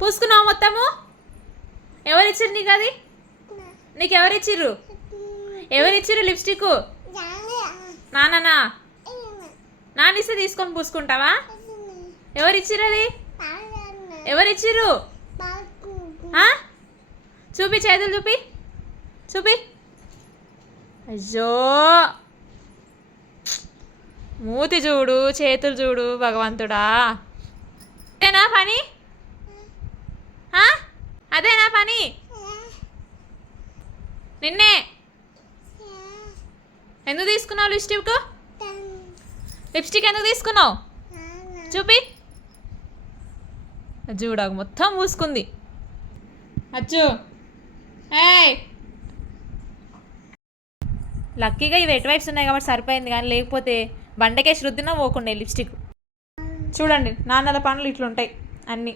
పూసుకున్నావు మొత్తము? ఎవరిచ్చిర్రు నీకు అది? నీకు ఎవరిచ్చిర్రు? ఎవరిచ్చిర్రు లిప్స్టిక్? నాన్ననా? నానిస్తే తీసుకొని పూసుకుంటావా? ఎవరిచ్చిర్రు అది? ఎవరిచ్చిర్రు? చూపి, చేతులు చూపి, చూపి. అయ్యో, మూతి చూడు, చేతులు చూడు, భగవంతుడా. అదేనా పని? అదేనా పని? నిన్నే ఎందుకు తీసుకున్నావు లిప్స్టిక్? లిప్స్టిక్ ఎందుకు తీసుకున్నావు? చూపి. చూడకు, మొత్తం మూసుకుంది. అచ్చు, ఏయ్, లక్కీగా ఇవి ఎటు వైప్స్ ఉన్నాయి కాబట్టి సరిపోయింది, కానీ లేకపోతే బండకే శృద్ధిన పోకుండే లిప్స్టిక్. చూడండి, నాన్నల పనులు ఇట్లుంటాయి అన్నీ.